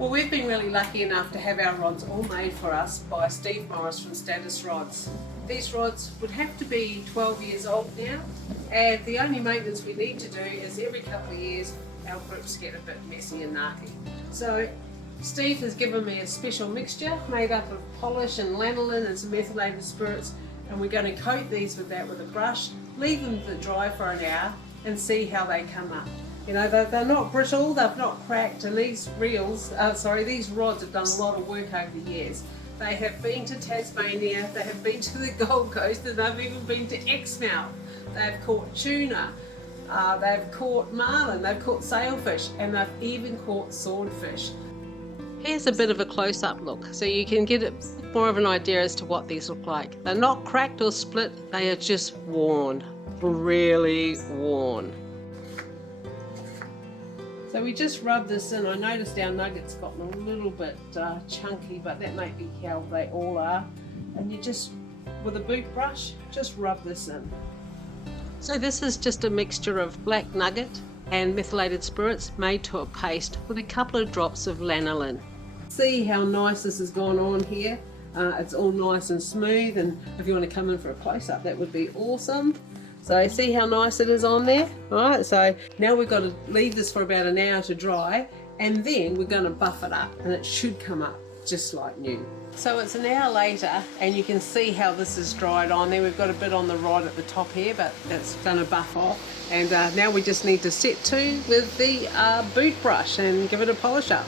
Well, we've been really lucky enough to have our rods all made for us by Steve Morris from Status Rods. These rods would have to be 12 years old now, and the only maintenance we need to do is every couple of years our grips get a bit messy and narky. So Steve has given me a special mixture made up of polish and lanolin and some methylated spirits, and we're going to coat these with that with a brush, leave them to dry for an hour and see how they come up. You know, they're not brittle, they've not cracked, and these rods have done a lot of work over the years. They have been to Tasmania, they have been to the Gold Coast, and they've even been to Exmouth. They've caught tuna, they've caught marlin, they've caught sailfish, and they've even caught swordfish. Here's a bit of a close-up look, so you can get more of an idea as to what these look like. They're not cracked or split, they are just worn, really worn. So we just rub this in. I noticed our nugget's gotten a little bit chunky, but that may be how they all are. And you just, with a boot brush, just rub this in. So this is just a mixture of black nugget and methylated spirits made to a paste with a couple of drops of lanolin. See how nice this has gone on here. It's all nice and smooth, and if you want to come in for a close-up, that would be awesome. So see how nice it is on there? Alright, so now we've got to leave this for about an hour to dry, and then we're going to buff it up, and it should come up just like new. So it's an hour later, and you can see how this is dried on there. We've got a bit on the rod at the top here, but that's going to buff off. And now we just need to set to with the boot brush and give it a polish up.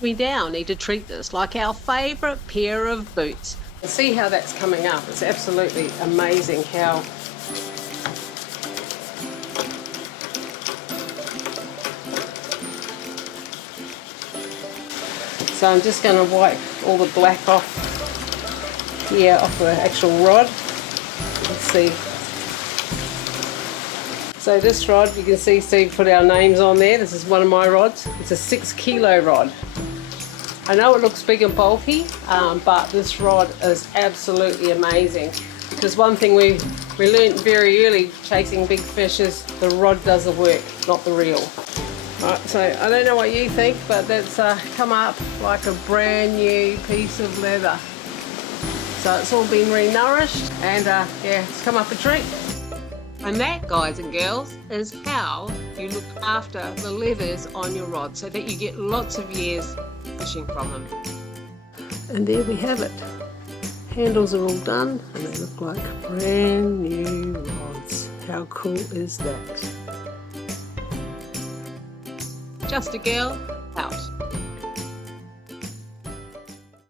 We now need to treat this like our favourite pair of boots. See how that's coming up. It's absolutely amazing how so I'm just going to wipe all the black off here, off the actual rod. Let's see. So this rod, you can see Steve put our names on there. This is one of my rods. It's a 6 kilo rod. I know it looks big and bulky, but this rod is absolutely amazing, because one thing we learnt very early chasing big fish is the rod does the work, not the reel. Right, so I don't know what you think, but that's come up like a brand new piece of leather. So it's all been re-nourished, and yeah, it's come up a treat. And that, guys and girls, is how you look after the leathers on your rod so that you get lots of years fishing from them. And there we have it. Handles are all done, and they look like brand new rods. How cool is that? Justagirl out.